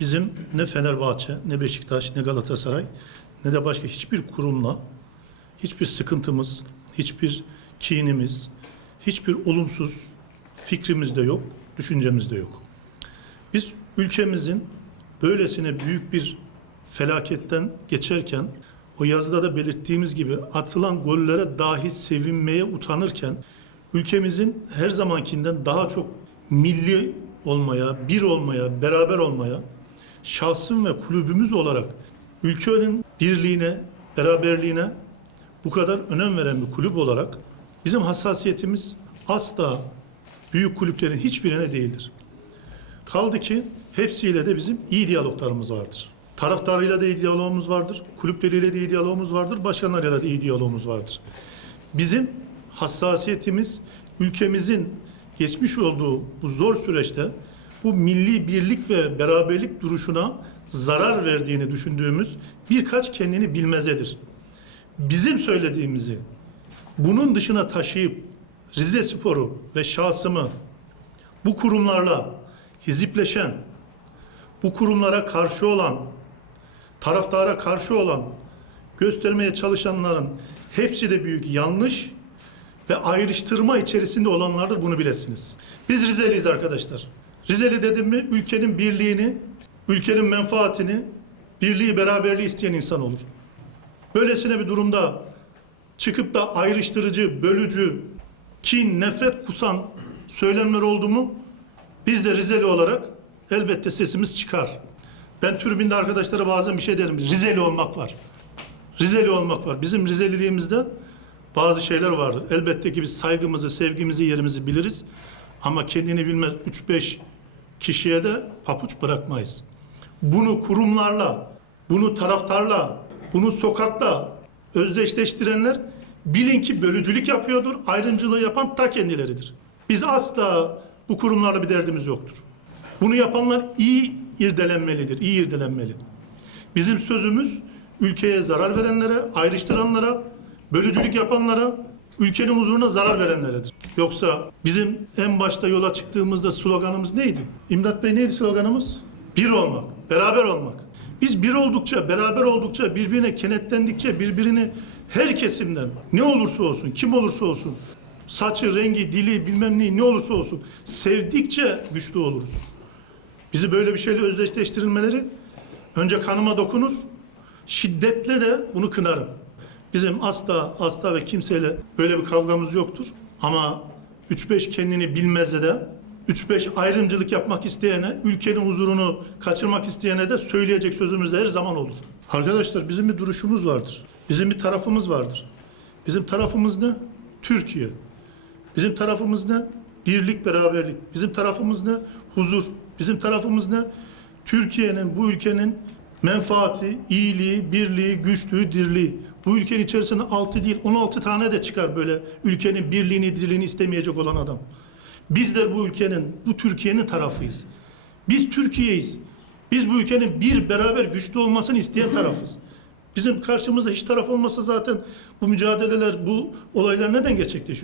Bizim ne Fenerbahçe, ne Beşiktaş, ne Galatasaray, ne de başka hiçbir kurumla hiçbir sıkıntımız, hiçbir kinimiz, hiçbir olumsuz fikrimiz de yok, düşüncemiz de yok. Biz ülkemizin böylesine büyük bir felaketten geçerken o yazıda da belirttiğimiz gibi atılan gollere dahi sevinmeye utanırken ülkemizin her zamankinden daha çok milli olmaya, bir olmaya, beraber olmaya, şahsım ve kulübümüz olarak ülkenin birliğine, beraberliğine bu kadar önem veren bir kulüp olarak bizim hassasiyetimiz asla büyük kulüplerin hiçbirine değildir. Kaldı ki hepsiyle de bizim iyi diyaloglarımız vardır. Taraftarıyla da iyi diyalogumuz vardır. Kulüpleriyle de iyi diyalogumuz vardır. Başkanlarıyla da iyi diyalogumuz vardır. Bizim hassasiyetimiz ülkemizin geçmiş olduğu bu zor süreçte bu milli birlik ve beraberlik duruşuna zarar verdiğini düşündüğümüz birkaç kendini bilmezedir. Bizim söylediğimizi bunun dışına taşıyıp Rize Sporu ve şahsımı bu kurumlarla hizipleşen, bu kurumlara karşı olan, taraftara karşı olan, göstermeye çalışanların hepsi de büyük yanlış ve ayrıştırma içerisinde olanlardır bunu bilesiniz. Biz Rizeliyiz arkadaşlar. Rizeli dedim mi ülkenin birliğini, ülkenin menfaatini, birliği beraberliği isteyen insan olur. Böylesine bir durumda çıkıp da ayrıştırıcı, bölücü, kin, nefret kusan söylemler oldu mu biz de Rizeli olarak elbette sesimiz çıkar. Ben türbinde arkadaşlara bazen bir şey derim. Rizeli olmak var. Rizeli olmak var. Bizim Rizeliliğimizde bazı şeyler vardır. Elbette ki biz saygımızı, sevgimizi, yerimizi biliriz. Ama kendini bilmez 3-5 kişiye de papuç bırakmayız. Bunu kurumlarla, bunu taraftarla, bunu sokakta özdeşleştirenler bilin ki bölücülük yapıyordur. Ayrımcılığı yapan ta kendileridir. Biz asla bu kurumlarla bir derdimiz yoktur. Bunu yapanlar iyi irdelenmelidir, iyi irdelenmeli. Bizim sözümüz ülkeye zarar verenlere, ayrıştıranlara, bölücülük yapanlara, ülkenin huzuruna zarar verenleredir. Yoksa bizim en başta yola çıktığımızda sloganımız neydi? İmdat Bey neydi sloganımız? Bir olmak, beraber olmak. Biz bir oldukça, beraber oldukça, birbirine kenetlendikçe, birbirini her kesimden ne olursa olsun, kim olursa olsun, saçı, rengi, dili, bilmem neyi ne olursa olsun sevdikçe güçlü oluruz. Bizi böyle bir şeyle özdeşleştirilmeleri önce kanıma dokunur, şiddetle de bunu kınarım. Bizim asla asla ve kimseyle böyle bir kavgamız yoktur. Ama 3-5 kendini bilmezle de 3-5 ayrımcılık yapmak isteyene, ülkenin huzurunu kaçırmak isteyene de söyleyecek sözümüz de her zaman olur. Arkadaşlar bizim bir duruşumuz vardır. Bizim bir tarafımız vardır. Bizim tarafımız ne? Türkiye. Bizim tarafımız ne? Birlik, beraberlik. Bizim tarafımız ne? Huzur. Bizim tarafımız ne? Türkiye'nin, bu ülkenin menfaati, iyiliği, birliği, güçlüğü, dirliği. Bu ülkenin içerisinde 6 değil 16 tane de çıkar böyle ülkenin birliğini, dirliğini istemeyecek olan adam. Bizler bu ülkenin, bu Türkiye'nin tarafıyız. Biz Türkiye'yiz. Biz bu ülkenin bir beraber güçlü olmasını isteyen tarafız. Bizim karşımızda hiç taraf olmasa zaten bu mücadeleler, bu olaylar neden gerçekleşiyor?